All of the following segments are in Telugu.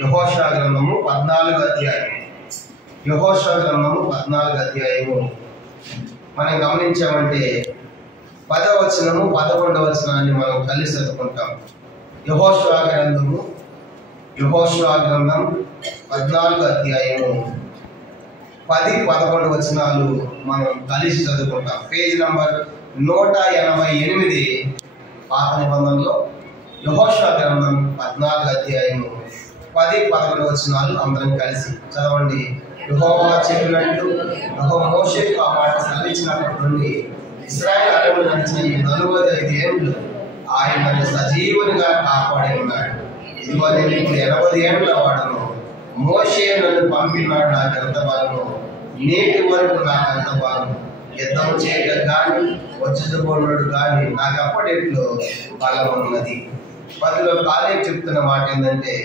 యెహోషువ గ్రంథము 14వ అధ్యాయం. యెహోషువ గ్రంథము 14వ అధ్యాయము మనం గమనించామంటే 10వ వచనము 11వ వచనాన్ని మనం కలిసి చదువుకుంటాం. యెహోషువ గ్రంథం 14వ అధ్యాయము 10-11 వచనాలు మనం కలిసి చదువుకుంటాం. పేజ్ నంబర్ 188 పాత నిబంధనలో యెహోషువ గ్రంథం 14వ అధ్యాయము 10-11 వచనాలు అందరం కలిసి చదవండి. యెహోవా చెప్పినట్టు యెహోవా మోషేకు ఆ మాట సెలవిచ్చినప్పటి నుండి ఇశ్రాయేలు అరణ్యంలో నడిచిన ఈ 45 ఏళ్ళు ఆయన నన్ను సజీవునిగా కాపాడి ఉన్నాడు. ఇదిగో నేను ఇప్పుడు 80 ఏళ్ళ వాడను. మోషే నన్ను పంపినాడు, నాకెంత బలము, నేటి వరకు నాకెంత బలము. యుద్ధం చేయడం కానీ వచ్చుకోనుడు కానీ నాకు అప్పటిట్లో బలం ఉన్నది. 10లో కాలేబు చెప్తున్న మాట ఏంటంటే,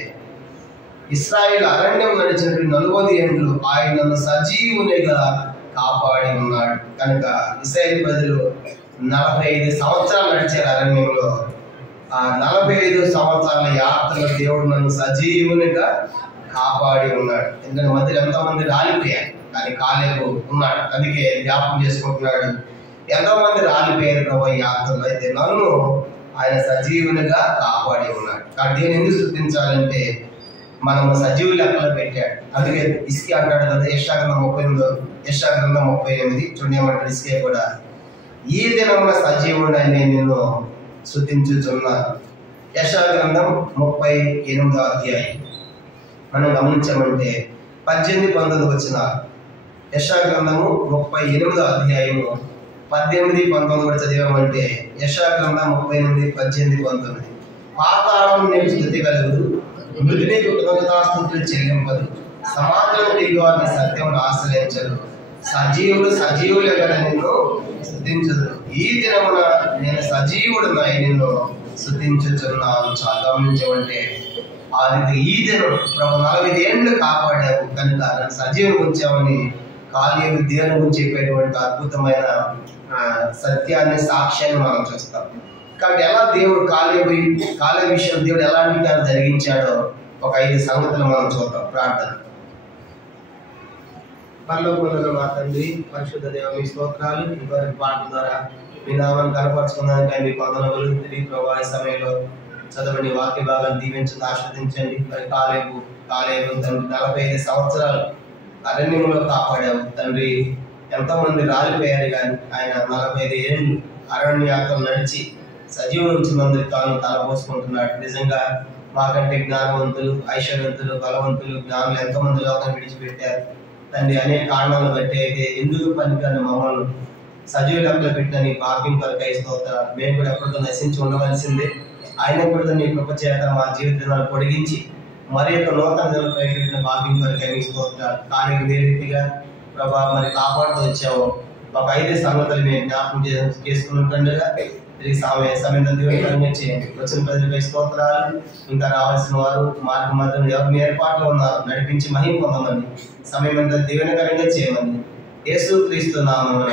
ఇశ్రాయేలు అరణ్యం నడిచినటువంటి 40 ఏళ్ళు ఆయన నన్ను సజీవునిగా కాపాడి ఉన్నాడు. కనుక ఇశ్రాయేలు ప్రజలు 45 సంవత్సరాలు నడిచారు అరణ్యంలో. ఆ 45 సంవత్సరాల యాత్రలో దేవుడు నన్ను సజీవునిగా కాపాడి ఉన్నాడు. ఎందుకంటే మధ్యలో ఎంతోమంది రాలిపోయారు, కానీ కాలేబు ఉన్నాడు. అందుకే జ్ఞాపకం చేసుకుంటున్నాడు, ఎంతోమంది రాలిపోయారు ప్రభు ఈ యాత్రలో, అయితే నన్ను ఆయన సజీవునిగా కాపాడి ఉన్నాడు. కాబట్టి దీన్ని ఎందుకు స్తుతించాలంటే మనం సజీవు లెక్కలో పెట్టాడు. అందుకే ఇస్కే అంటాడు కదా, యెషయా గ్రంథం 38 చూడండి ఏమంటాడు ఇస్కే కూడా, ఈ దినమున సజీవుడు నేను నిన్ను స్తుతించుచున్నాను. యెషయా గ్రంథం 38వ అధ్యాయం మనం గమనించామంటే 18-19 వచనాలు. యెషయా గ్రంథము 38వ అధ్యాయము 18-19 కూడా చదివామంటే యెషయా గ్రంథం 38-18-19. పాతాళం నీకు స్తుతి కలుగుదు, మృతి నీకు కృతజ్ఞతాస్తుతులు చెల్లింపదు, సమాజం దిగు వారిని సత్యమును ఆశ్రయించరు, సజీవులే కదా నిన్ను స్తుతించదు. ఈ దినమున నేను సజీవుడునై నిన్ను స్తుతించుచున్నాను. చాలా గమనించమంటే ఆ రీతి ఈ దినం ప్రభు 45 ఏళ్ళు కాపాడావు కనుక నన్ను సజీవుని ఉంచామని కాలేబు దేవుని గురించి చెప్పేటువంటి అద్భుతమైన సత్యాన్ని, సాక్ష్యాన్ని మనం చూస్తాం. కాబట్టి ఎలా దేవుడు కాలేబు విషయం దేవుడు ఎలాంటి దాన్ని జరిగించాడో ఒక 5 సంగతులు మనం చూద్దాం. ప్రార్థన. పరలోకమందున్న మా తండ్రి, పరిశుద్ధ దేవ మీ స్తోత్రాలు. ఈ పాట ద్వారా మీ నామాన్ని కనపరుచుకున్నాక మీ వందనములు. తిరిగి ప్రభా ఈ సమయంలో చదవండి వాక్య భాగాన్ని దీవించండి, ఆస్వాదించండి. మరి కాలేబు తండ్రి 45 సంవత్సరాలు అరణ్యంలో కాపాడావు తండ్రి. ఎంతోమంది రాలిపోయారు కానీ ఆయన 45 ఏళ్ళు అరణ్య యాత్రలు నడిచి సజీవుల నుంచి మందికి తాను తలపోసుకుంటున్నాడు. నిజంగా మాకంటే జ్ఞానవంతులు, ఐశ్వర్యవంతులు, బలవంతులు, జ్ఞానులు ఎంతోమంది లోకాన్ని విడిచిపెట్టారు తండ్రి. అనేక కారణాలను బట్టి అయితే ఎందుకు పనికిరాని మమ్మల్ని సజీవ లెక్కలో పెట్టిన నీ భాగ్యం కొరకు స్తోత్రాలు. మేము కూడా ఎప్పటికో నశించి ఉండవలసిందే. ఆయన కూడా నీ కృప చేత మా జీవితాలను పొడిగించి మరి యొక్క నూతన దినాలు ప్రకటించిన భాగ్యం కొరకు స్తోత్రాలు. కానీ ఇదే రీతిగా ప్రభా మరి కాపాడుతూ వచ్చాము. ఒక 5 సంగతులు మేము జ్ఞాపకం చేసుకుంటుండగా తిరిగి సమయం దేవుని చేయండి. వచ్చిన ప్రజలపై స్తోత్రాలు. ఇంకా రావాల్సిన వారు మార్గం మధ్యలో ఎవరు ఏర్పాట్లు ఉన్నారు నడిపించి మహిమ పొందమని, సమయం అంతా దీవెనకరంగా చేయమని యేసు క్రీస్తు నామమున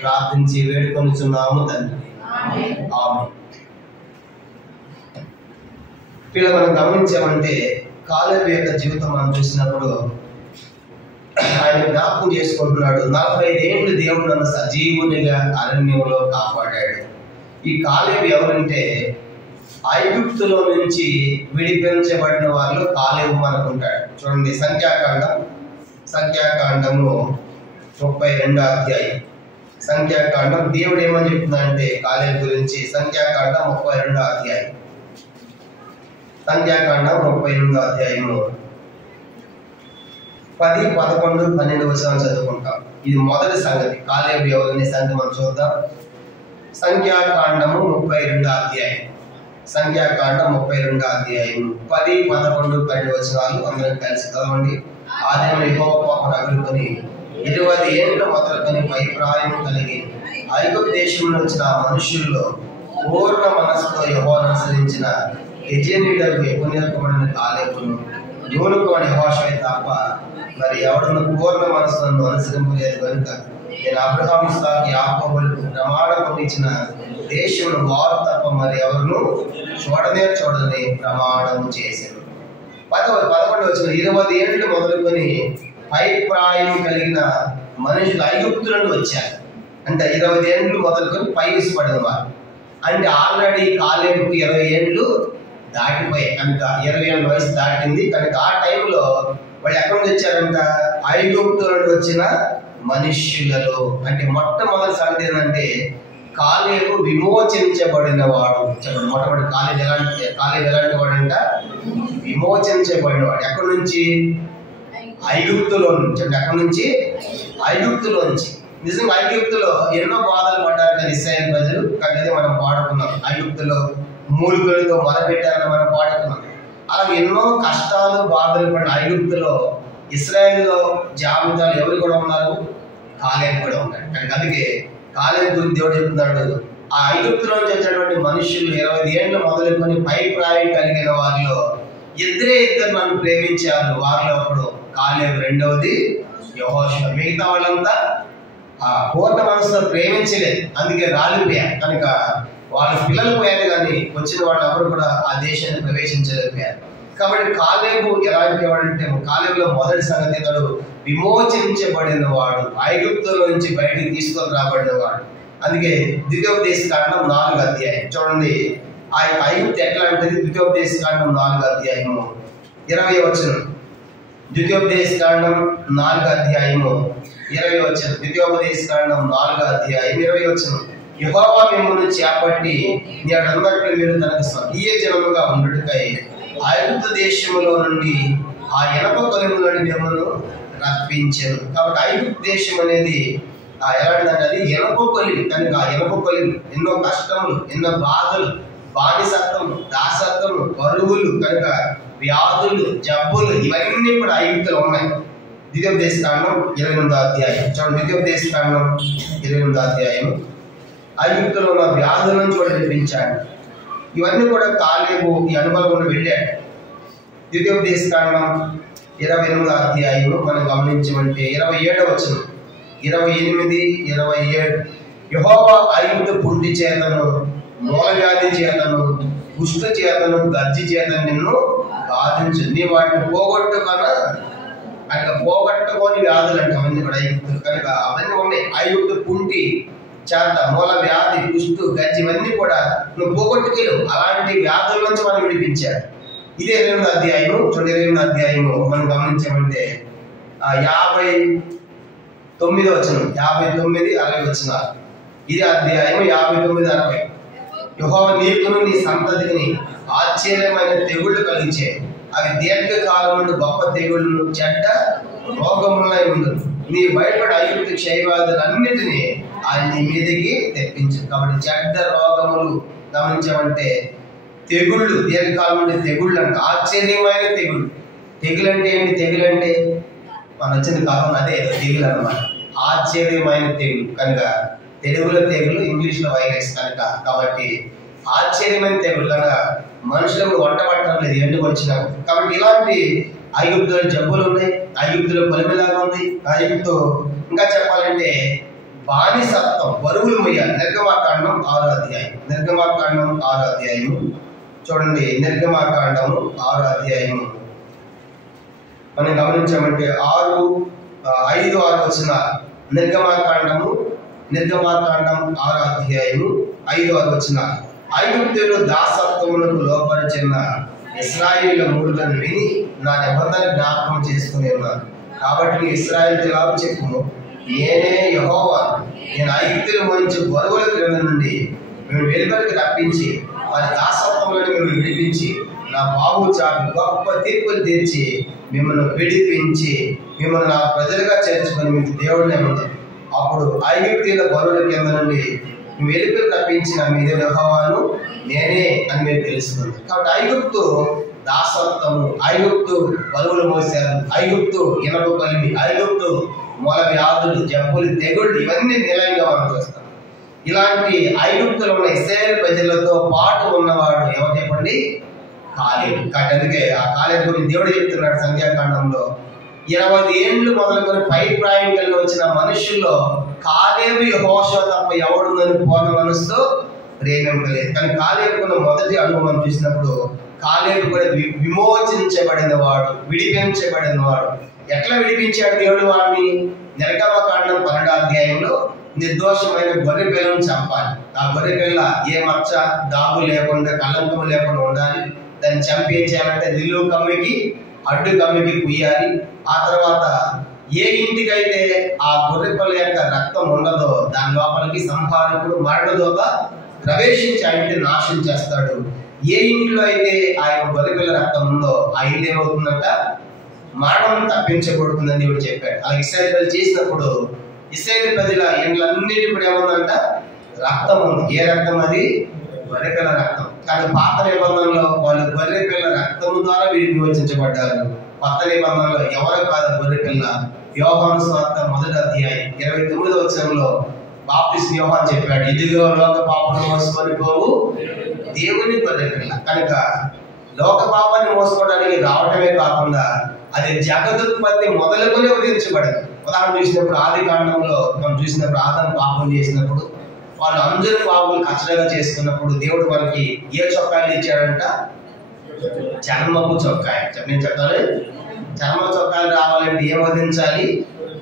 ప్రార్థించి వేడుకొనుచున్నాము తండ్రి. ఆమేన్. పిల్లలు మనం గమనించామంటే కాలేబు యొక్క జీవితం మనం చూసినప్పుడు ఆయన జ్ఞాపకం చేసుకుంటున్నాడు, 45 ఏళ్ళు దేవుడు నన్ను సజీవునిగా అరణ్యంలో కాపాడాడు. ఈ కాలేబు ఎవరంటే ఐగుప్తులో నుంచి విడిపించబడిన వాళ్ళు కాలేబు అనుకుంటాడు. చూడండి సంఖ్యాకాండము 32వ అధ్యాయం. సంఖ్యాకాండం దేవుడు ఏమని చెప్తున్నాడంటే కాలేబు గురించి, సంఖ్యాకాండం 32వ అధ్యాయం. సంఖ్యాకాండం 32వ అధ్యాయము 10, 11, 12 వచనాలు చదువుకుంటాం. ఇది మొదటి సంగతి. కాలేబు ఎవరనే సంగతి మనం చూద్దాం. సంఖ్యాకాండము 32వ అధ్యాయం. సంఖ్యాకాండం 32వ అధ్యాయం 10, 11, 12 వచనాలు అందరం కలిసి చదవండి. ఆదిలో యెహోవా కోపం రగులుకొని 20 ఏళ్ళు మొదలుకొని పై ప్రాయం కలిగి ఐగుప్తు దేశంలో వచ్చిన మనుషుల్లో పూర్ణ మనస్సుతో యెహోవాను అనుసరించిన యెజెనీయుడకు యెఫున్నెకు కాలేబును యోనుకువాడు యెహోషువ తప్ప మరి ఎవడను పూర్ణ మనస్సును అనుసరింపలేదు కనుక నేను అబ్రహాము, ఇస్సాకు, యాకోబులకు ప్రమాణం ఇచ్చిన దేశమును వారు తప్ప మరి ఎవరును చూడనే చూడని ప్రమాణం చేశాను. 11వ వచ్చిన 20 ఏళ్ళు మొదలుకొని పై ప్రాయం కలిగిన మనుషులు ఐగుప్తు నుండి వచ్చారు. అంటే 20 ఏళ్ళు మొదలుకొని పైకి పడిన వారు. అంటే ఆల్రెడీ కాలేబుకి 20 ఏళ్ళు దాటిపోయాయి కనుక 20 ఏళ్ళ వయసు దాటింది కనుక ఆ టైంలో వాళ్ళు ఎక్కడి నుంచి వచ్చారంట? ఐగుప్తు నుండి వచ్చిన మనుష్యులలో. అంటే మొట్టమొదటి సంగతి ఏంటంటే కాలేబు విమోచించబడిన వాడు. చెప్పండి, మొట్టమొదటి కాలేబు ఎలాంటి వాడు అంట? విమోచించబడిన వాడు. ఎక్కడి నుంచి? ఐగుప్తులో నుంచి. అంటే ఎక్కడి నుంచి? ఐగుప్తులో నుంచి. నిజంగా ఐగుప్తులో ఎన్నో బాధలు పడ్డారు కదా ఇశ్రాయేలు ప్రజలు. కానీ మనం పాడుకున్నాం, ఐగుప్తులో మూలికలతో మొదలుపెట్టారని మనం పాడుకున్నాం. అలాగే ఎన్నో కష్టాలు బాధలు పడిన ఐగుప్తులో ఇశ్రాయేలులో జాబితాలు ఎవరు కూడా ఉన్నారు? కాలేబు కూడా ఉన్నాడు. కానీ అందుకే కాలేబు గురించి దేవుడు చెప్తున్నాడు, ఆ ఐగుప్తులో నుంచి వచ్చినటువంటి మనుషులు 20 ఏళ్ళు మొదలుకొని పై ప్రాయం కలిగిన వారిలో ఇద్దరు నన్ను ప్రేమించారు. వారిలో ఒకడు కాలేబు, రెండవది యెహోషువ. మిగతా వాళ్ళంతా పూర్ణ మనసులో ప్రేమించలేదు, అందుకే రాలిపోయారు. కనుక వాళ్ళ పిల్లలు పోయారు కానీ వచ్చిన వాళ్ళు ఎవరు కూడా ఆ దేశాన్ని ప్రవేశించలేకపోయారు. కాబట్టి కాలేబు ఎలాంటి వాడంటే, కాలేబులో మొదటి సంగతి అతడు విమోచించబడిన వాడు, ఐగుప్తులో నుంచి బయటికి తీసుకొని రాబడిన వాడు. అందుకే ద్వితీయోపదేశకాండం 4వ అధ్యాయం చూడండి. ఆ యొక్క ఐగుప్తు ఎట్లా ఉంటుంది? ద్వితీయోపదేశకాండం 4వ అధ్యాయము 20వ వచనం. ద్వితీయోపదేశకాండం 4వ అధ్యాయము 20వ వచనం. ద్వితీయోపదేశకాండం 4వ అధ్యాయం 20వ వచనం. యెహోవా మిమ్మును చేపట్టి నేడందరికీ మీరు తనకు స్వకీయ జనముగా ఉండుటకై ఐగుప్తు దేశములో నుండి ఆ ఇనప కొలిముల నుండి మిమ్మల్ని రప్పించెను. కాబట్టి ఐగుప్తు దేశం అనేది ఎలాంటిదంటే అది ఇనప కొలిమి. కనుక ఆ ఇనప కొలిమి ఎన్నో కష్టములు, ఎన్నో బాధలు, బానిసత్వము, దాసత్వము, బరువులు, కనుక వ్యాధులు, జబ్బులు ఇవన్నీ కూడా ఐగుప్తులో ఉన్నాయి. ద్వితీయోపదేశకాండం 28వ అధ్యాయం చూడండి. ద్వితీయోపదేశకాండం 28వ అధ్యాయం. ఐగుప్తులో ఉన్న వ్యాధుల నుంచి కూడా విడిపించాడు. ఇవన్నీ కూడా కాలేబు ఈ అనుభవం వెళ్ళాడు. ద్వితీయోపదేశకాండం 28వ అధ్యాయం మనం గమనించమంటే 27వ వచనం, 28, 27. యెహోవా ఐగుప్తు పుండి చేతను, మూలవ్యాధి చేతను, కుష్ఠ చేతను, గర్జి చేతను నిన్ను బాధించు. నీ వాటిని పోగొట్టుకొని వ్యాధులు అంటే అవన్నీ కూడా ఐగుప్తులు. కనుక అవన్నీ ఉన్నాయి. ఐగుప్తు పుంటి చేత, మూల వ్యాధి, కుష్టు, గజ్జి ఇవన్నీ కూడా నువ్వు పోగొట్టుకెళ్ళు. అలాంటి వ్యాధుల నుంచి మనం విడిపించారు. ఇదే 28వ అధ్యాయము చూడండి. 28వ అధ్యాయము మనం గమనించామంటే 59వ వచనం, 59, 60 వచనాలు. ఇదే అధ్యాయము 59, 60. యెహోవా నీకును నీ సంతతికి ఆశ్చర్యమైన తెగుళ్ళు కలిగించే, అవి దీర్ఘకాలం నుండి గొప్ప తెగుళ్ళను, చెడ్డ రోగములై ఉండు. నీ భయపడి ఐగుప్తు క్షయవ్యాధులన్నిటినీ ఆయన నీ మీదకి తెప్పించు. కాబట్టి చెడ్డ రోగములు గమనించామంటే తెగుళ్ళు, దీర్ఘకాలం నుండి తెగుళ్ళు అంటే ఆశ్చర్యమైన తెగుళ్ళు. తెగులు అంటే ఏంటి? తెగులు అంటే మన వచ్చింది కాలం అదే తెగులు అన్నమాట. ఆశ్చర్యమైన తెగులు కనుక తెలుగులో తెగులు, ఇంగ్లీష్లో వైరస్ కనుక. కాబట్టి ఆశ్చర్యమైన తెగులు కనుక మనుషులకు వంట పట్టడం లేదు ఎందుకు వచ్చినా. కాబట్టి ఇలాంటి ఐగుప్తులో జబ్బులు ఉన్నాయి, ఐగుప్తులో పొలిమేలాగా ఉంది. ఐగుప్తు ఇంకా చెప్పాలంటే బానిసత్వం, బరువులు మొయ్యాలి. నిర్గమాకాండం 6వ అధ్యాయం. నిర్గమాకాండం 6వ అధ్యాయము చూడండి. నిర్గమాకాండము 6వ అధ్యాయము మనం గమనించామంటే 5, 6 వచనాలు. నిర్గమాకాండం 6వ అధ్యాయము 5, 6 వచనాలు. ఐగుప్తులు దాసత్వములకు లోపరిచిన ఇశ్రాయేలు మూడులను విని నా నిబంధన జ్ఞాపకం చేసుకుని ఉన్నారు. కాబట్టి ఇశ్రాయేలు జవాబు చెప్పుము, నేనే యెహోవా. నేను ఐగుప్తుల నుంచి బరువుల క్రింద నుండి మేము వెలుపలికి రప్పించి వారి దాసత్వంలో మిమ్మల్ని విడిపించి నా బాబు చాటు గొప్ప తీర్పులు తీర్చి మిమ్మల్ని విడిపించి మిమ్మల్ని నా ప్రజలుగా చేర్చుకొని మీకు దేవుడినే ఉంది. అప్పుడు ఐగుప్తీయుల బరువుల కింద నుండి వెలుపలి రప్పించిన మీద యెహోవాను నేనే అని మీరు తెలుసుకుంది. కాబట్టి ఐగుప్తు దాసత్వము, ఐగుప్తు బరువులు మోసారు, ఐగుప్తు ఇనప కొలిమి, ఐగుప్తు మూల వ్యాధులు, జబ్బులు, తెగుళ్ళు ఇవన్నీ నిలయంగా మనం చూస్తాం. ఇలాంటి ఐగుప్తులో ఉన్న ఇశ్రాయేలు ప్రజలతో పాటు ఉన్నవాడు ఎవరు చెప్పండి? కాలేబు. కాబట్టి అందుకే ఆ కాలేబు గురించి దేవుడు చెప్తున్నాడు సంఖ్యాకాండంలో 20 ఏళ్ళు మొదలుకొని పై ప్రాయం కలిగి వచ్చిన మనుషుల్లో కాలేబు యెహోషువ తప్ప ఎవడుందని పూర్ణ మనసుతో ప్రేమింపలేదు. కానీ కాలేబుకున్న మొదటి అనుభవం చూసినప్పుడు కాలేబు కూడా విమోచించబడిన వాడు, విడిపించబడిన వాడు. ఎట్లా విడిపించాడు దేవుడు వాడిని? నిర్గమకాండం 12వ అధ్యాయంలో నిర్దోషమైన గొర్రె పిల్లను చంపాలి. ఆ గొర్రె పిల్ల ఏ మచ్చ దాగు లేకుండా, కలంకం లేకుండా ఉండాలి. దాన్ని చంపించాలంటే నిలువు కమ్మికి అడ్డు కమ్మికి కుయ్యాలి. ఆ తర్వాత ఏ ఇంటికైతే ఆ గొర్రె పిల్ల యొక్క రక్తం ఉండదో దాని లోపలికి సంహారకుడు మరణదోత ప్రవేశించి ఆ ఇంటిని నాశనం చేస్తాడు. ఏ ఇంట్లో అయితే ఆ యొక్క గొర్రె పిల్ల రక్తం ఉందో ఆ ఇల్లు ఏమవుతుందంట? మరణం తప్పించబడుతుందని దేవుడు చెప్పాడు. అలా ఇశ్రాయేలు చేసినప్పుడు ఇశ్రాయేలు ప్రజల ఇండ్లన్నిటి కూడా ఏముందంట? రక్తం ఉంది. ఏ రక్తం అది? గొర్రె పిల్ల రక్తం. కానీ పాత నిబంధనలో వాళ్ళు గొర్రె పిల్ల రక్తం ద్వారా విమోచించబడ్డారు. కొత్త నిబంధనలో ఎవరు కాదు గొర్రె పిల్ల. యోహాను సువార్త 1వ అధ్యాయం 29వ వచనంలో బాప్తిస్మ యోహాను చెప్పాడు, ఇదిగో లోక పాపను మోసుకొని పోవు దేవుని గొర్రె పిల్ల. కనుక లోక పాపాన్ని మోసుకోవడానికి రావటమే కాకుండా అది జగదుత్పత్తి మొదలుకొని ఉదయించబడింది. ఉదాహరణ చూసినప్పుడు ఆది కాండంలో మనం చూసినప్పుడు ఆదాము పాపం చేసినప్పుడు వాళ్ళు అందరూ పాపలు కచ్చడగా చేసుకున్నప్పుడు దేవుడు వాళ్ళకి ఏ చొక్కాయలు ఇచ్చాడంట? చర్మపు చొక్కాయ. నేను చెప్తాను, చర్మ చొక్కాయలు రావాలంటే ఏం వధించాలి?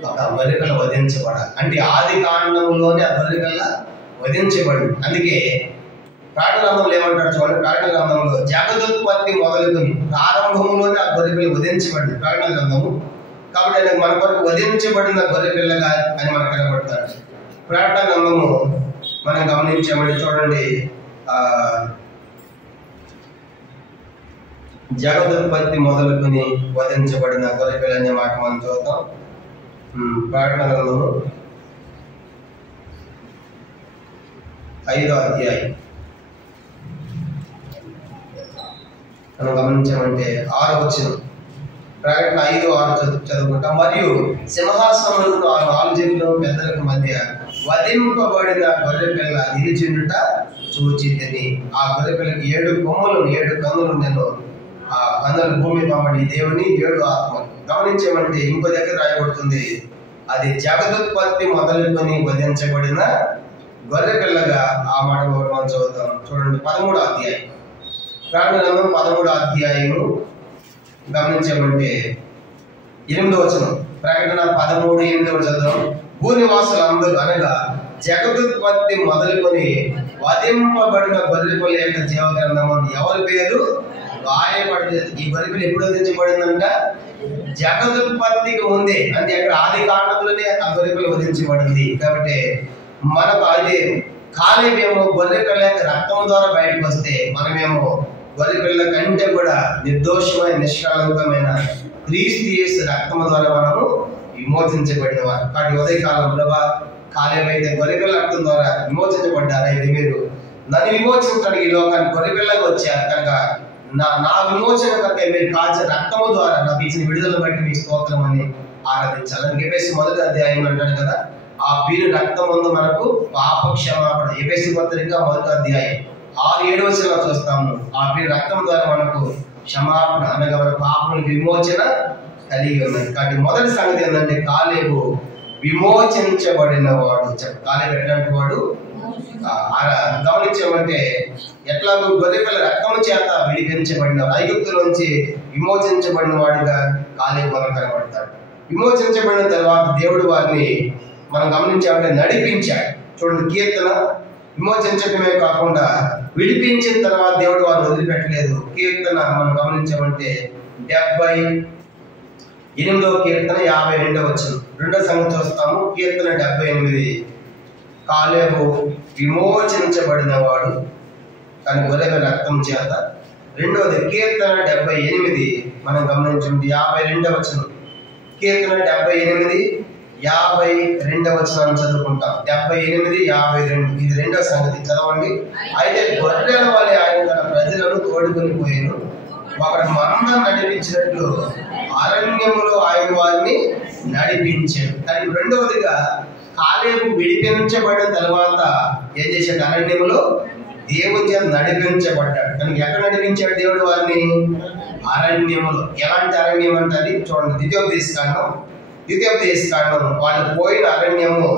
ఒక గొర్రె పిల్ల వధించబడాలి. అంటే ఆది కాండంలోనే ఆ గొర్రె పిల్ల వధించబడింది. అందుకే ప్రకటన గ్రంథంలో ఏమంటాడు చూడండి, ప్రకటన గ్రంథంలో జగదుత్పత్తి మొదలుకొని ప్రారంభంలోనే ఆ గొర్రె పిల్ల వధించబడింది ప్రకటన గ్రంథము. కాబట్టి ఆయన మన కొరకు వధించబడిన గొర్రె పిల్లగా అని మనకు కనబడతాడు. ప్రకటన గ్రంథము మనం గమనించామంటే చూడండి, జగదుత్పత్తి మొదలుకొని వధించబడిన గొర్రె పిల్ల అనే మాట మనం చూద్దాం. ప్రకటన గ్రంథము 5వ అధ్యాయం మనం గమనించామంటే 6వ వచనం. ప్రకటన 5:6 చదువుకుంటాం. మరియు సింహాసనములకు ఆ 4 జనుల పెద్దలకు మధ్య వధింపబడిన గొర్రె పిల్ల నిలిచిండుట చూచితిని. ఆ గొర్రె పిల్లకి 7 కొమ్ములు 7 కన్నులు నేను. ఆ కన్నులు భూమి పంపడి దేవుని 7 ఆత్మలు. గమనించామంటే ఇంకో దగ్గర రాయబడుతుంది, అది జగదుత్పత్తి మొదలుకొని వధించబడిన గొర్రె పిల్లగా ఆ మాట మనం చదువుతాం. చూడండి 13వ అధ్యాయం ప్రకటన 13వ అధ్యాయము గమనించామంటే 8వ వచనం. ప్రకటన 13:8 చదువు. భూనివాసులు అందరూ అనగా జగదుత్పత్తి మొదలుకొని వధింపబడిన గొర్రె పిల్ల యొక్క జీవ గ్రంథము ఎవరి పేరు రాయబడలేదు. ఈ గొర్రె పిల్ల ఎప్పుడు వధించబడిందంట? జగదుత్పత్తికి ముందే. అంటే అక్కడ ఆది కాండంలోనే ఆ గొర్రె పిల్ల వధించబడింది. కాబట్టి మనకు అది కాలేబేమో గొర్రె పిల్ల యొక్క రక్తం ద్వారా బయటకు వస్తే, మనమేమో గొర్రె పిల్ల కంటే కూడా నిర్దోషమైన నిష్కళంకమైన క్రీస్తు యేసు రక్తం ద్వారా మనము విమోచించబడిన వారు. కాబట్టి ఉదయకాలంలో కాలేబు అయితే గొర్రె పిల్ల రక్తం ద్వారా విమోచించబడ్డారు. అయితే మీరు నన్ను విమోచించడానికి ఈ లోకానికి గొర్రె పిల్లగా వచ్చారు కనుక నా విమోచన కనుక మీరు కాల్చిన రక్తము ద్వారా నాకు ఇచ్చిన విడుదల బట్టి మీ స్తోత్రం అని ఆరాధించాలి. అని ఎఫెసీ 1వ అధ్యాయం అంటాడు కదా, ఆ వీరు రక్తం ముందు మనకు పాప క్షమాపణ. ఎఫెసీ పత్రిక 1వ అధ్యాయం 6-7 వచనాలు చూస్తాము. ఆ వీరి రక్తం ద్వారా మనకు క్షమాపణ అనగా మన పాపములకు విమోచన కలిగి ఉన్నది. కాబట్టి మొదటి సంగతి ఏంటంటే కాలేబు విమోచించబడిన వాడు. కాలేబు ఎట్లాంటి వాడు? గమనించామంటే ఎట్లాగో గొర్రె పిల్ల రక్తము చేత విడిపించబడిన ఐగుప్తులోంచి విమోచించబడిన వాడిగా కాలేబు మనకు కనబడతాడు. విమోచించబడిన తర్వాత దేవుడు వారిని మనం గమనించామంటే నడిపించాడు. చూడండి, కీర్తన విమోచించడమే కాకుండా విడిపించిన తర్వాత దేవుడు వారిని వదిలిపెట్టలేదు. కీర్తన మనం గమనించామంటే 78వ కీర్తన 52వ వచనం. రెండో సంగతి చూస్తాము. కీర్తన 78. కాలేబు విమోచించబడిన వాడు కానీ గొర్రె రక్తం చేత. రెండవది కీర్తన 78 మనం గమనించండి 52వ వచనం. కీర్తన 78 52వ వచనం చదువుకుంటాం. 78, 52 ఇది రెండవ సంగతి. చదవండి. అయితే గొర్రెల వలె ఆయన తన ప్రజలను తోడుకొని పోయాను, ఒకడు మందను నడిపించినట్లు అరణ్యములో ఆయన వారిని నడిపించాడు. కానీ రెండవదిగా కాలేబు విడిపించబడిన తర్వాత ఏం చేశాడు? అరణ్యములో దేవుని చేత నడిపించబడ్డాడు. కనుక ఎక్కడ నడిపించాడు దేవుడు వారిని? అరణ్యములో. ఎలాంటి అరణ్యం అంటే అది చూడండి, ద్వితీయోపదేశకాండం వాళ్ళు పోయిన అరణ్యము.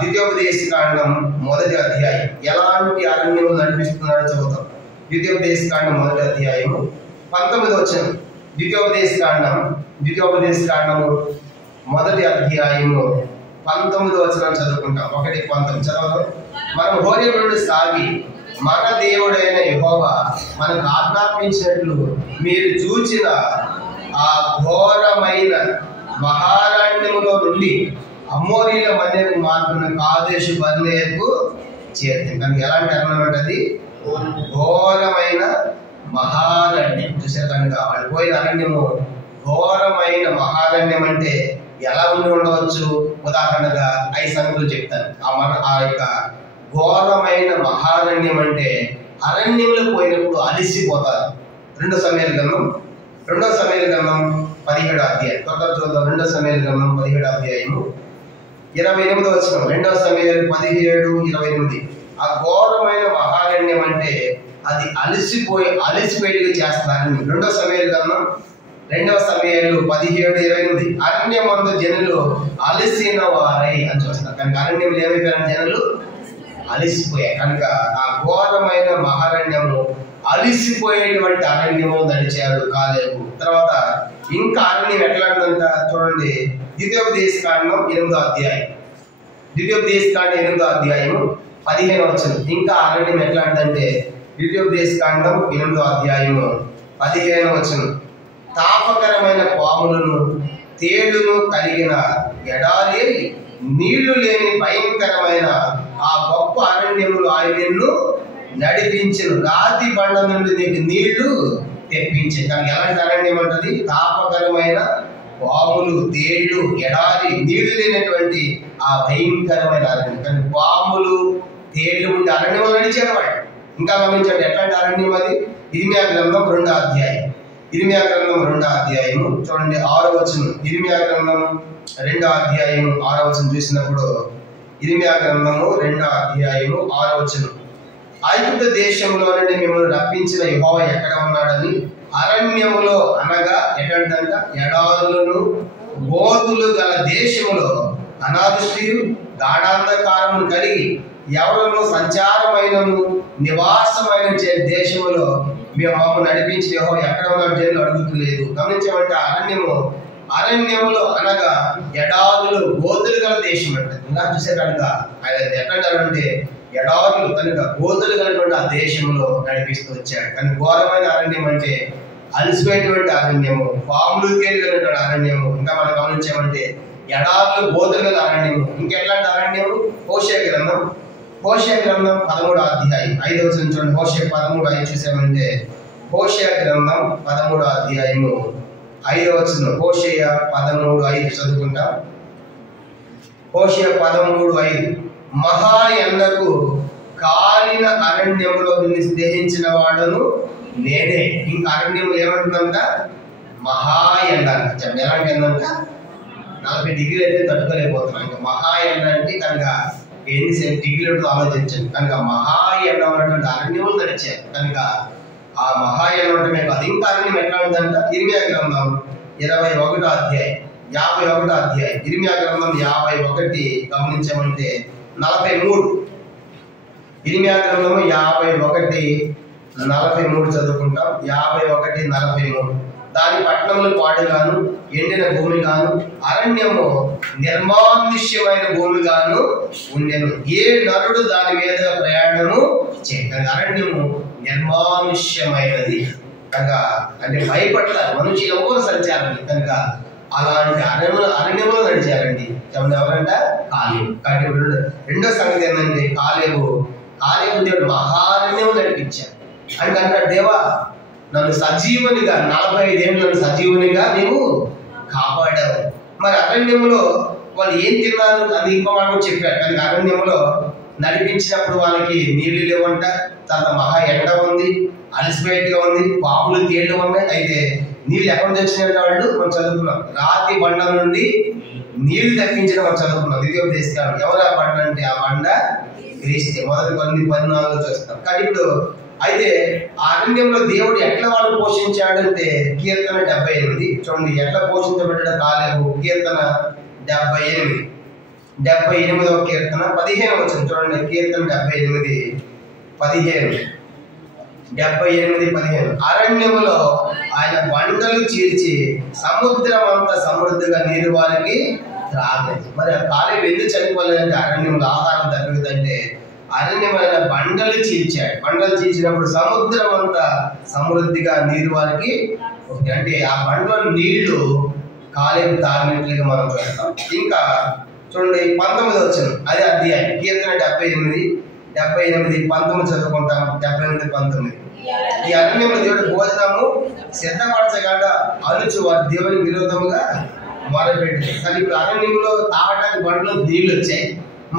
ద్వితీయోపదేశకాండం 1వ అధ్యాయం ఎలాంటి అరణ్యము నడిపిస్తున్నాడో చదువుతాం. ద్వితీయోపదేశకాండం 1వ అధ్యాయము 19వ వచనం. ద్వితీయోపదేశకాండము 1వ అధ్యాయము 19వ వచనం చదువుకుంటాం. 1:19 చదవడం. మనం హోరేబు నుండి సాగి మన దేవుడైన యెహోవా మనకు ఆజ్ఞాపించినట్లు మీరు చూచిన ఆ ఘోరమైన మహారణ్యములో నుండి అమోరీల మధ్యకు మార్పున కాదేశు బర్నేకు చేరుతుంది. కనుక ఎలాంటి అరణ్యం ఉంటుంది? ఘోరమైన మహారణ్యం. చూసారు కనుక వాళ్ళు పోయిన అరణ్యము ఘోరమైన మహారణ్యం. అంటే ఎలా ఉండవచ్చు? ఉదాహరణగా 5 సంగతులు చెప్తాను. ఆ యొక్క ఘోరమైన మహారణ్యం అంటే అరణ్యంలో పోయినప్పుడు అలిసిపోతారు. 2 సమయాల గ్రంథం 17వ అధ్యాయం త్వరగా చూద్దాం. 2 సమయాల గ్రంథం 17వ అధ్యాయము 28వ వచనం. 2 సమయాలు 17:28. ఆ ఘోరమైన మహారణ్యం అంటే అది అలిసిపోయి చేస్తారని. 2 సమయాల గ్రంథం 2 సమయాలు 17:28. అరణ్యమందు జనులు అలసిన వారై అని చూస్తారు. కనుక అరణ్యంలో ఏమైపోయారు? జనులు అలిసిపోయాయి. కనుక ఆ ఘోరమైన మహారణ్యము అలిసిపోయేటువంటి అరణ్యము నడిచాడు కాలేబు. తర్వాత ఇంకా అరణ్యం ఎట్లా ఉందంట చూడండి. ద్వితీయోపదేశకాండం 8వ అధ్యాయం 15వ వచనం. ఇంకా అరణ్యం ఎట్లా ఉందంటే ద్వితీయోపదేశకాండం 8వ అధ్యాయము 15వ వచనం. తాపకరమైన పాములను తేళ్లను కలిగిన ఎడారి నీళ్లు లేని భయంకరమైన ఆ గొప్ప అరణ్యములు ఆయనను నడిపించను. రాతి బండ నుండి నీకు నీళ్లు తెప్పించే. కానీ ఎలాంటి అరణ్యం అంటది? తాపకరమైన పాములు తేళ్లు ఎడారి నీళ్లు లేనటువంటి ఆ భయంకరమైన అరణ్యం. కానీ పాములు తేళ్లు ఉండే అరణ్యం నడిచాడు వాడు. ఇంకా గమనించండి ఎట్లాంటి అరణ్యం అది? ఇర్మియా గ్రంథం 2వ అధ్యాయం చూడండి 6వ వచనం. ఇర్మియా గ్రంథం 2వ అధ్యాయం 6వ వచనం చూసినప్పుడు ఇర్మియా గ్రంథము 2వ అధ్యాయము 6వ వచనం. ఐగుప్తు దేశంలో నుండి మిమ్మల్ని రప్పించిన యెహోవా ఎక్కడ ఉన్నాడని అరణ్యములో అనగా ఎటంట ఎడారులను గోతులు గల దేశములో అనాదృష్టియు గాఢాంధకారమును కలిగి ఎవరను సంచారమైనను నివాసమైన దేశములో మేము మమ్మల్ని నడిపించి యెహోవా ఎక్కడ ఉన్నాడు జనులు అడుగుతలేదు. గమనించమంటే అరణ్యములో అనగా ఎడారులు గోతులు గల దేశం అంటే ఇలా చూసే కనుక ఆయన ఎక్కడంటే ఎడారులు కనుక గోతులు కలిగినటువంటి ఆ దేశంలో నడిపిస్తూ వచ్చాడు. కానీ ఘోరమైన అరణ్యం అంటే అలసిపోయేటువంటి అరణ్యము, పాములు తేలినటువంటి అరణ్యము. ఇంకా మనం గమనించామంటే ఎడారులు గోతులు గల అరణ్యము. ఇంకెట్లాంటి అరణ్యము? హోషేయ గ్రంథం 13వ అధ్యాయం 5వ వచనం చూడండి. హోషేయ 13:5 చూసామంటే హోషేయ గ్రంథం 13వ అధ్యాయము 5వ వచనం. హోషేయ 13:5 చదువుకుంటాం. హోషేయ 13:5. మహా ఎండకు కాలిన అరణ్యములో నిన్ను స్నేహించిన వాడును నేనే. ఇంకా అరణ్యములు ఏమంటుందంట? మహా ఎండ అంట. చెప్పండి ఎలాంటి ఎండ అంట? 40 డిగ్రీలు అయితే తట్టుకోలేకపోతున్నాం. ఇంకా మహా ఎండ అంటే కనుక ఎన్ని డిగ్రీలతో ఆలోచించండి. కనుక మహా ఎండ ఉన్నటువంటి అరణ్యములు నడిచారు. కనుక ఆ మహా ఎండ ఉండటమే కాదు, ఇంకా అరణ్యం ఎట్లా ఉందంట? ఇర్మియా గ్రంథం 21వ అధ్యాయం 51వ అధ్యాయం. ఇర్మియా గ్రంథం 51 గమనించమంటే 43. ఇర్మియా గ్రంథము 51:43 చదువుకుంటాం. 51:43. దాని పట్టణములు పాడుగాను ఎండిన భూమి గాను అరణ్యము నిర్మానుష్యమైన భూమి గాను ఉండెను. ఏ నరుడు దాని మీద ప్రయాణము చేయగలడు. అరణ్యము నిర్మానుష్యమైనది కనుక అంటే భయపడతారు మనుషులు ఎవరు సంచారండి. కనుక అలాంటి అరణ్యములు నడిచారండి. చెప్పండి ఎవరంట? కాలేబు. కాబట్టి రెండో సంగతి ఏంటంటే కాలేబు దేవుడు మహారణ్యము నడిపించాడు. అంటే అంటాడు, దేవా నన్ను సజీవునిగా 45 ఏళ్ళు నన్ను సజీవునిగా నీవు కాపాడావు. మరి అరణ్యంలో వాళ్ళు ఏం తిన్నారు అది ఇంకో మాట కూడా చెప్పారు. కానీ అరణ్యంలో నడిపించినప్పుడు వాళ్ళకి నీళ్లు లేవంట, తర్వాత మహా ఎండ ఉంది, అలసిపోయేట్టుగా ఉంది, పాములు తేళ్లు ఉన్నాయి. అయితే నీళ్ళు ఎక్కడ నుంచి వచ్చినాయంటే వాళ్ళు మనం చదువుకున్నాం, రాతి బండ నుండి నీళ్లు తప్పించడం మనం చదువుకున్నాం. ద్వితీయోపదేశకాండం. ఎవరు ఆ బండ అంటే ఆ బండ క్రీస్తే. మొదటి 14 చూస్తాం. కానీ ఇప్పుడు అయితే ఆ అరణ్యంలో దేవుడు ఎట్లా వాళ్ళు పోషించాడంటే కీర్తన 78 చూడండి ఎట్లా పోషించబడ్డాడు కాలేబు. కీర్తన 78 78వ కీర్తన 15వ వచనం చూడండి. కీర్తన 78:15 78:15 అరణ్యములో ఆయన బండలు చీల్చి సముద్రం అంత సమృద్ధిగా నీరు వారికి త్రాగలేదు. మరి ఆ కాలేబు ఎందుకు చనిపోలేదంటే అరణ్యంలో ఆహారం దొరుకుతుందంటే అరణ్యమైన బండలు చీల్చాడు. బండలు చీల్చినప్పుడు సముద్రం అంతా సమృద్ధిగా నీరు వారికి, అంటే ఆ బండలో నీళ్లు కాలేబు తాగినట్లుగా మనం చూస్తాం. ఇంకా చూడండి 19 వచనం అదే అధ్యాయం కీర్తన 78:19 చదువుకుంటాం. 78:19 ఈ అరణ్యంలో దేవుడు భోజనము సిద్ధపరచగల అనుచు వారి దేవుని విరోధముగా మొదలుపెట్టింది. కానీ ఇప్పుడు అరణ్యంలో తాగడానికి బండ్లో నీళ్ళు వచ్చాయి,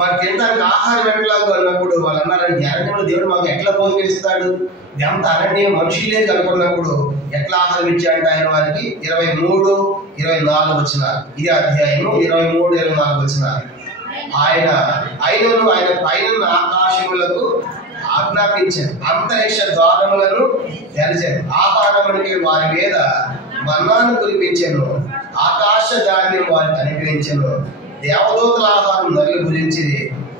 మరి తినడానికి ఆహారం ఎట్లాగో అన్నప్పుడు వాళ్ళు అన్నారంటే అరణ్యంలో దేవుడు మాకు ఎట్లా భోజనం ఇస్తాడు, ఎంత అరణ్యం మనుషులు లేదు అనుకున్నప్పుడు ఎట్లా ఆహారం ఇచ్చాడంటే ఆయన వారికి 23-24 వచనాలు ఇది అధ్యాయము 23-24 వచనాలు. ఆయనను ఆయన పైన ఆకాశములకు ఆజ్ఞాపించాను, అంతరిక్ష ద్వారములను తెరిచాను, ఆహారమునికి వారి మీద మన్నాను కురిపించాను, ఆకాశ ధాన్యం వారికి అనుగ్రహించాను, దేవదూతల ఆహారం నరుల గురించి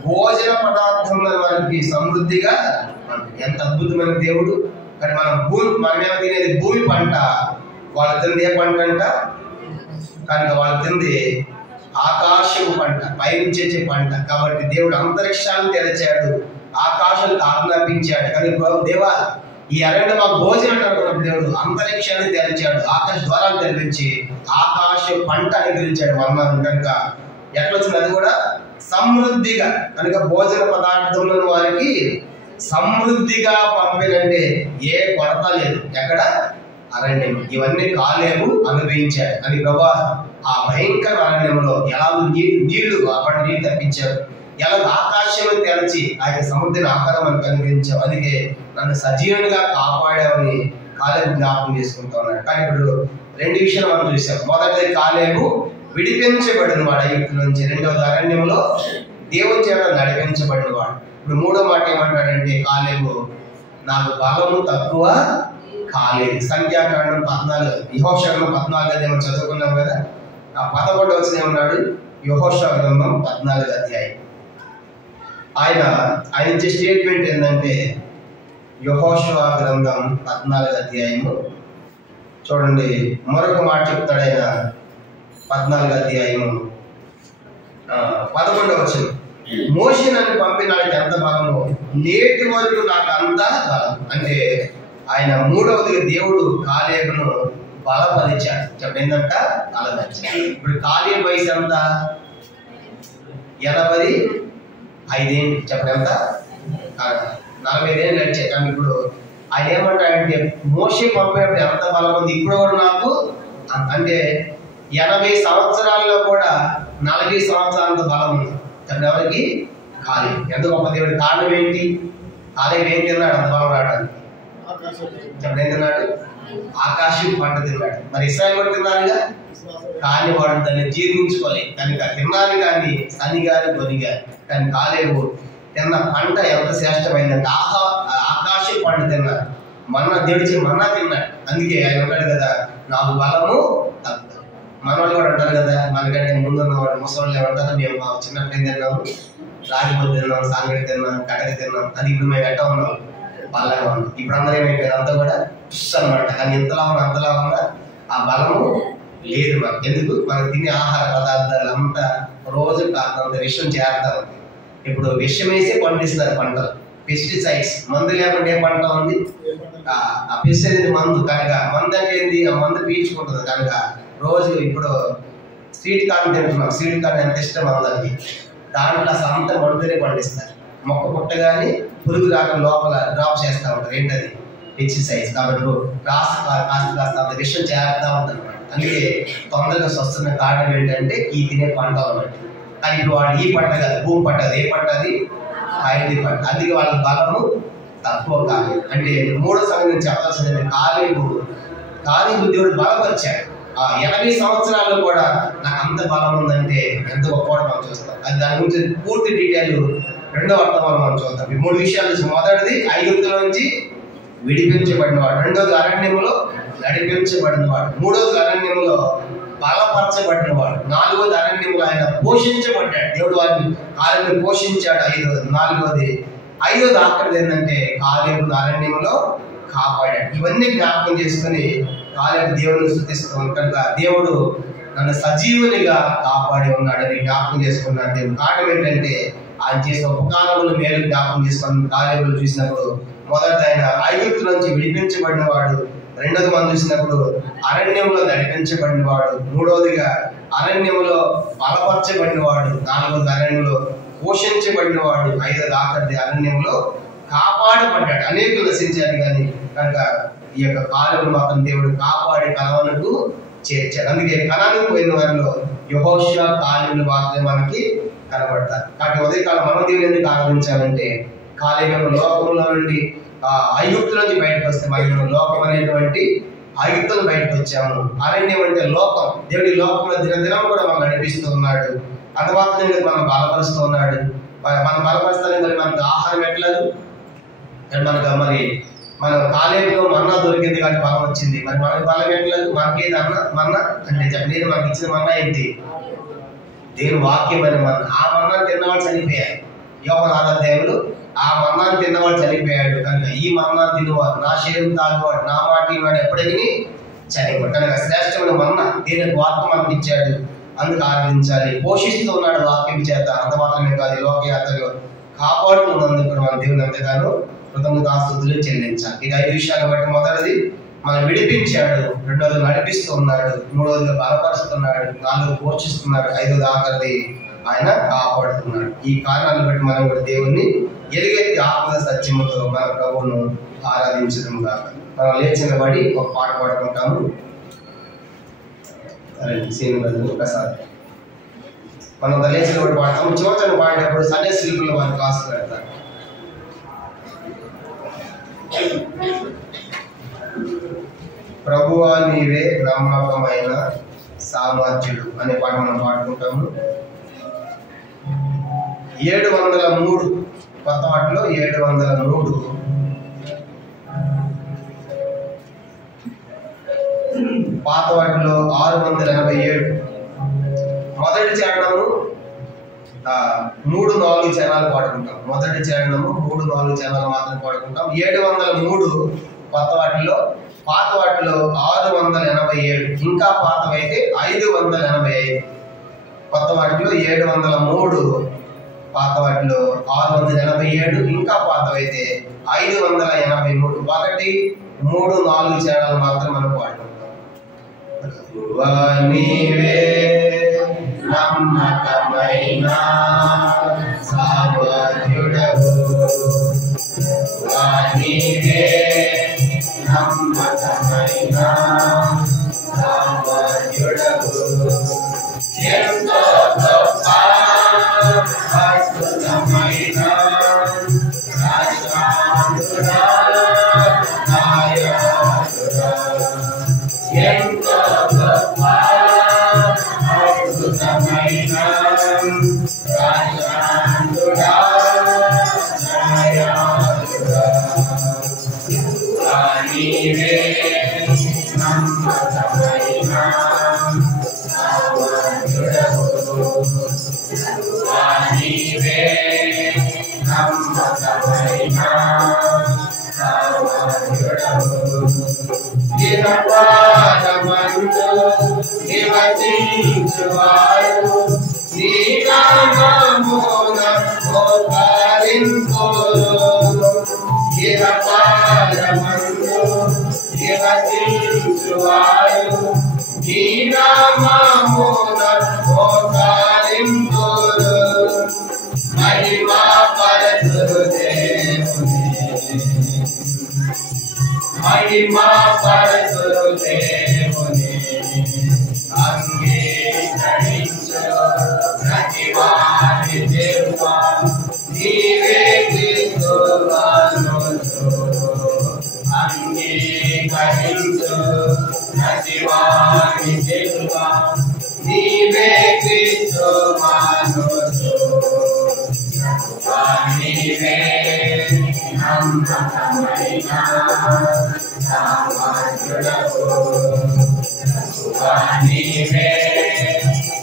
భోజన పదార్థములను వారికి సమృద్ధిగా. ఎంత అద్భుతమైన దేవుడు. కానీ మనమేమో తినేది భూమి పంట, వాళ్ళు తింది ఏ పంట అంట, కనుక వాళ్ళు తింది ఆకాశం పంట, పైనుంచి వచ్చే పంట. కాబట్టి దేవుడు అంతరిక్షాలను తెరచాడు, ఆకాశాలకు ఆజ్ఞాపించాడు. కానీ దేవా ఈ అరణ్యం మాకు భోజనం అనుకున్నప్పుడు దేవుడు అంతరిక్షాన్ని తెరిచాడు, ఆకాశ ద్వారాలు తెరిపించి ఆకాశ పంట అనుగ్రహించాడు వర్ణాలను. కనుక ఎట్లా వచ్చింది అది కూడా సమృద్ధిగా. కనుక భోజన పదార్థములను వారికి సమృద్ధిగా పంపినంటే ఏ కొరత లేదు. ఎక్కడ అరణ్యం ఇవన్నీ కాలేబు అనుభవించాడు. అని ప్రభా ఆ భయంకర అరణ్యంలో ఎలా నీళ్లు అప్పటి నీళ్ళు తప్పించారు, ఎలా ఆకాశం తెరచి ఆయన సముద్రాన్ని ఆకారం మనకు అనుగ్రహించావు, అందుకే నన్ను సజీవునిగా కాపాడావని కాలేబు జ్ఞాపకం చేసుకుంటా ఉన్నాడు. కానీ ఇప్పుడు 2 విషయాలు మనం చూసాం. మొదటిది కాలేబు విడిపించబడిన వాడు ఐగుప్తు నుంచి, రెండవది అరణ్యంలో దేవుని చేత నడిపించబడిన వాడు. ఇప్పుడు మూడో మాట ఏమంటాడంటే కాలేబు నాకు బలము తక్కువ కాలేదు. సంఖ్యాకాండం 14 యెహోషువ గ్రంథం 14 అధ్యాయం చదువుకున్నాం కదా. ఆ 11 వచనం ఏమన్నాడు, యెహోషువ గ్రంథం 14 అధ్యాయం. ఆయన ఇచ్చే స్టేట్మెంట్ ఏంటంటే యెహోషువ గ్రంథం 14 అధ్యాయము చూడండి, మరొక మాట చెప్తాడు ఆయన. 14 అధ్యాయము 11 వచనం, మోషే నన్ను పంపినానికి ఎంత బలము, నేటి వరకు నాకు అంత బలం. అంటే ఆయన మూడవదిగా దేవుడు కాలేబును బలపరిచాడు. చెప్పండి ఏంటంట, బలపరిచాడు. ఇప్పుడు కాలేబు వయసు ఎంత, 85 ఏళ్ళు. చెప్పండి ఎంత, 45 ఏళ్ళు నడిచాయి. కానీ ఇప్పుడు ఆయన ఏమంటాడంటే మోషే పంపినప్పుడు ఎంత బలం ఉంది, ఇప్పుడు కూడా నాకు అంటే 80 సంవత్సరాల్లో కూడా 40 సంవత్సరాలంత బలం ఉంది. చెప్పండి ఎవరికి, కాలేబు. ఎంత గొప్ప దేవుడు. కారణం ఏంటి, కాలేబు ఏం తిన్నాడు అంత బలం రావడానికి? చెప్పండి ఏం తిన్నాడు, ఆకాశం పంట తిన్నాడు. మరి ఇశ్రాయేలు కూడా తిన్నారుగా, కానీ వాడు దాన్ని జీర్ణించుకోలేదు. కనుక తిన్నాను కానీ సని గాని కొని గాని. కానీ కాలేబు తిన్న పంట ఎంత శ్రేష్టమైందంటే ఆకాశ పంట తిన్నారు. దేవుడిచి మన్నా తిన్నాడు. అందుకే ఆయన అంటాడు కదా నాకు బలము తక్కువ. మనవాళ్ళు కూడా అంటారు కదా, మనకంటే ముందున్న వాడు ముసలి ఏమంటారు, మేము చిన్నప్పుడు ఏం తిన్నాము, రాగి పొద్దు తిన్నాం, సాంగడి తిన్నాం, కడగ తిన్నాం. అది ఇప్పుడు మేము ఎట్లా ఉన్నాం, బలంగా ఉన్నాం. ఇప్పుడు అందరూ ఏమైపోయారు, అంతా కూడా పుష్ అనమాట. కానీ ఇంతలా ఉన్నా అంతలా ఉన్నా ఆ బలము లేదు మనకు. ఎందుకు, మనం తినే ఆహార పదార్థాలు అంతా రోజు కాస్తంత విషం చేస్తాం. ఇప్పుడు విషం వేసే పండిస్తారు పంటలు, పెస్టిసైడ్స్. మందు లేకుండా ఏ పంట ఉంది, ఆ పెస్టిసైడ్ మందు. కనుక మందు అంటే ఏంది, ఆ మందు పీల్చుకుంటుంది. కనుక రోజు ఇప్పుడు స్వీట్ కార్న్ తింటున్నాం, స్వీట్ కార్న్ ఎంత ఇష్టం అందరికి. దాంట్లో అంత మందునే పండిస్తారు. మొక్క పుట్టగానే పురుగు రాక లోపల డ్రాప్ చేస్తూ ఉంటారు. ఏంటది, పెస్టిసైడ్స్. కాబట్టి కాస్త అంత విషయం చేస్తూ ఉంటుంది. అందుకే తొందరగా వస్తున్న కారణం ఏంటంటే ఈ తినే పంట అన్నట్టు. కానీ ఇప్పుడు వాడు ఈ పంట కాదు, భూమి పంట. ఏ పంట అది, కాయది పంట. అందుకే వాళ్ళకి బలము తక్కువ కాలేదు. అంటే మూడో సంగతి నేను చెప్పాల్సింది, కాలేబు దేవుడు బలపరిచాడు. ఆ 80 సంవత్సరాల్లో కూడా నాకు అంత బలం ఉందంటే ఎంత గొప్పవాడు మనం చూస్తాం. అది దాని గురించి పూర్తి డీటెయిల్ రెండవ వర్తమానం మనం చూద్దాం. ఈ 3 విషయాలు. మొదటిది ఐగుప్తుల నుంచి విడిపించబడినవాడు, రెండోది అరణ్యములో నడిపించబడినవాడు, మూడోది అరణ్యంలో బలపరచబడినవాడు, నాలుగోది అరణ్యంలో ఆయన పోషించబడ్డాడు. దేవుడు వారిని కాలేబుని పోషించాడు. ఐదోది ఆఖరిది ఏంటంటే కాలేబు అరణ్యంలో కాపాడాడు. ఇవన్నీ జ్ఞాపకం చేసుకుని కాలేబు దేవుని స్తుతిస్తాం. కనుక దేవుడు నన్ను సజీవునిగా కాపాడి ఉన్నాడని జ్ఞాపకం చేసుకున్నాడు దేవుడు. కారణం ఏంటంటే ఆయన చేసిన ఉపకారములు మేలు జ్ఞాపకం చేసుకున్న కాలేబులు చూసినప్పుడు మొదట ఆయన ఐగుప్తు నుంచి విడిపించబడిన వాడు, రెండోది మనం చూసినప్పుడు అరణ్యంలో నడిపించబడిన వాడు, మూడవదిగా అరణ్యంలో బలపరచబడిన వాడు, నాలుగవది అరణ్యంలో పోషించబడిన వాడు, ఐదవది ఆఖరిది అరణ్యంలో కాపాడబడ్డాడు. అనేకులు నశించారు కానీ కనుక ఈ యొక్క కాలేబును మాత్రం దేవుడు కాపాడి కనానుకు చేర్చాడు. అందుకే కనానుకు పోయిన వారిలో యెహోషువ కాలేబులు మాత్రమే మనకి కనబడతారు. కాబట్టి ఉదయకాలం మనం దేవుని ఎందుకు ఆరాధించాలంటే కాలేబు లోకంలో నుండి ఐగుప్తు నుంచి బయటకు వస్తే మనం లోకం అనేటువంటి ఐగుప్తులు బయటకు వచ్చాము. అరణ్యం అంటే లోకం. దేవుడి లోకంలో దినదినం కూడా మనం నడిపిస్తూ ఉన్నాడు. అంతమాత్రం మనం బలపరుస్తూ ఉన్నాడు. మనం బలపరుస్తానికి మరి మనకు ఆహారం ఎట్లేదు, మరి మనం కాలేజీలో మన్నా దొరికింది కానీ బలం వచ్చింది. మరి మనకి బలం ఎట్లేదు, మనకేది మన్నా అంటే చెప్పలేదు. మనకి ఇచ్చిన మన్నా ఏంటి? దేవుని వాక్యం అని మన్నా. ఆ మన్నాను తిన్నవాడు చనిపోయాడు. యోహాను 6 ఆ మన్నాను తిన్నవాడు చనిపోయాడు. కనుక ఈ మన్నాను తిన్నవాడు, నా శరీరం తాగువాడు, నా మాట వాడు ఎప్పటికీ చనిపోయాడు. కనుక శ్రేష్టమైన మన్నా దేవుని వాక్యం మనకి ఇచ్చాడు. అందుకు ఆరాధించాలి. పోషిస్తూ ఉన్నాడు వాక్యం చేత. అంత మాత్రమే కాదు, లోకయాత్రలో కాపాడుతున్నందుకు మన దేవుని ఎంతగానో కృతజ్ఞతాస్తుతులు చెల్లించాలి. ఇది 5 విషయాలు బట్టి మొదటిది మనం విడిపించాడు, రెండోది నడిపిస్తూ ఉన్నాడు, మూడవదిగా బలపరుస్తున్నాడు, నాలుగోది పోషిస్తున్నాడు, ఐదోది ఆఖరిది ఆయన కాపాడుతున్నాడు. ఈ కారణాలను బట్టి మనం కూడా దేవుణ్ణి ఎలుగెత్తి ఆత్మ సత్యముతో మన ప్రభువును ఆరాధించడం కాక మనం లేచిన బడి ఒక పాట పాడుకుంటాము. ప్రసాద్ మనం లేచిన బడి పాడతాము. చివరి పాడేటప్పుడు సండే శిల్పులు వారి క్లాస్ పెడతారు. ప్రభువా నీవే నమ్మకమైన సామర్థ్యుడు అనే పాట మనం పాడుకుంటాము. 703 కొత్త వాటిలో 703, పాత వాటిలో 687. మొదటి చరణము 3-4 చరణాలు పాడుకుంటాం. మొదటి చరణము 3-4 చరణాలు మాత్రం పాడుకుంటాం. 703 కొత్త వాటిలో, పాత వాటిలో 687, ఇంకా పాతవైతే 585. కొత్త వాటిలో 703, పాత వాటిలో 687, ఇంకా పాతవైతే 583. 1, 3, 4 చరణాలు మాత్రం మనం పాడుకుంటాం. నీవే నమ్మకమైన సామర్థ్యుడవు, నీవే నమ్మకమైన సామర్థ్యుడవు, ఎంతో గొప్ప అద్భుతమైన రాజానుడా నాయకుడా, ఎంతో గొప్ప అద్భుతమైన రాజానుడా నాయకుడా, నీవే నమ్మకమైన సామర్థ్యుడవు, నీవే నమ్మకమైన సామర్థ్యుడవు, నిరపారమందు నివసించువారు నీ నామమున మోకరింతురు, నిరపారమందు నివసించువారు నీ నామమున మోకరింతురు, మహిమా పరతురు దేవుని, మహిమా పరతురు దేవుని, అంగీకరించు ప్రతివాని దేవా, నీవే క్రీస్తువానుచు, అంగీకరించు ప్రతివాని దేవా, నీవే క్రీస్తువానుచు, నీవే నమ్మకమైన సామర్థ్యుడవు, నీవే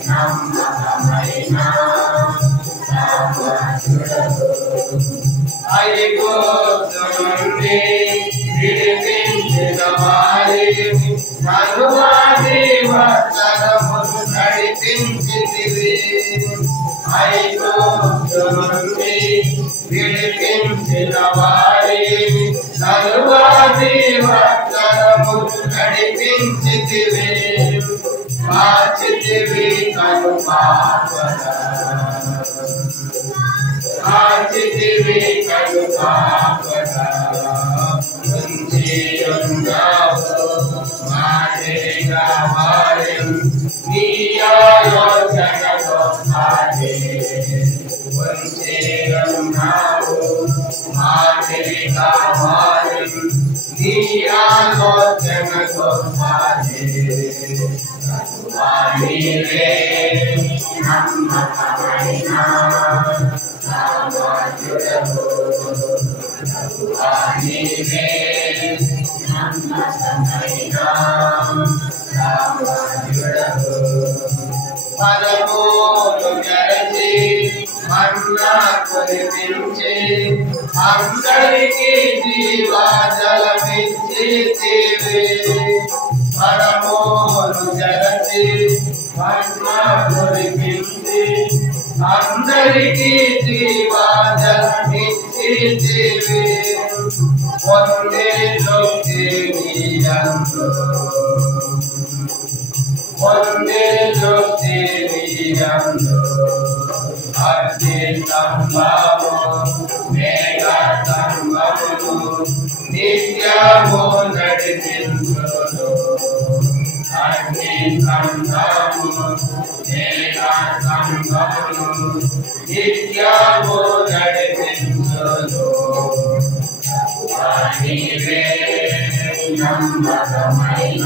నమ్మకమైన సామర్థ్యుడవు, ఐగుప్తు నుండి నడిపించితివి ఐగుప్తు నుండి విడిపించిన వారిని సర్వాధి వర్తనము నడిపించితివి కాచితివి కనుపాపద కాచితివి కనుపాపద ఉంచియున్నావు మాదిరిగా వారిం నీ ఆలోచనలో మాది ఉంచియున్నావు మాదిరిగా వారిం నీ ఆలోచనలో మాది నీవే నమ్మకమైన సామర్థ్యుడవు నీవే నమ్మకమైన సామర్థ్యుడవు పరమోను గరచి మన్నా కురిపించి అందరికీ జీవజలమిచ్చితివి పరమోను జరచి మన్నా కురిపించి అందరికీ జీవజలమిచ్చితివి వందేలోకి నీయందు వందేలోకి నీయందు అగ్ని స్తంభము మేఘ స్తంభములు నిత్యము నడిపించును అగ్ని స్తంభము మేఘ స్తంభములు నిత్యము నడిపించును నీవే నమ్మకమైన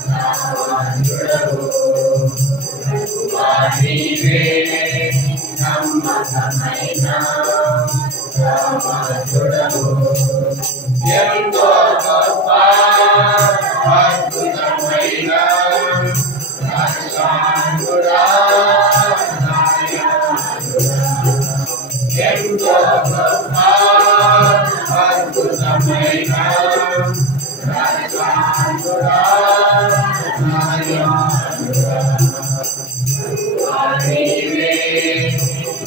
సామర్థ్యుడవు నీవే నమ్మకమైన సామర్థ్యుడవు ఎంతో గొప్ప అద్భుతమైన రక్షకుడా ఎంతో గొప్ప అద్భుతమైన రక్షకుడా నీవే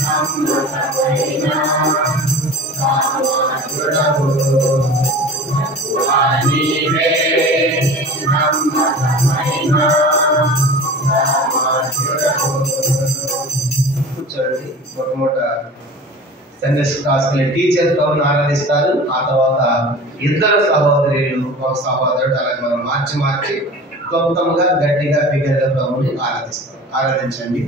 నమ్మకమైన సామర్థ్యుడవు నీవే నమ్మకమైన సామర్థ్యుడవు. కూర్చోండి. మొట్టమొదట సండే క్లాస్కి టీచర్ ప్రభుని ఆరాధిస్తారు. ఆ తర్వాత ఇద్దరు సహోదరులు ఒక సహోదరుడు అలాగే మనం మార్చి క్లుప్తంగా గట్టిగా బిగ్గరగా ప్రభుని ఆరాధిస్తాం. ఆరాధించండి.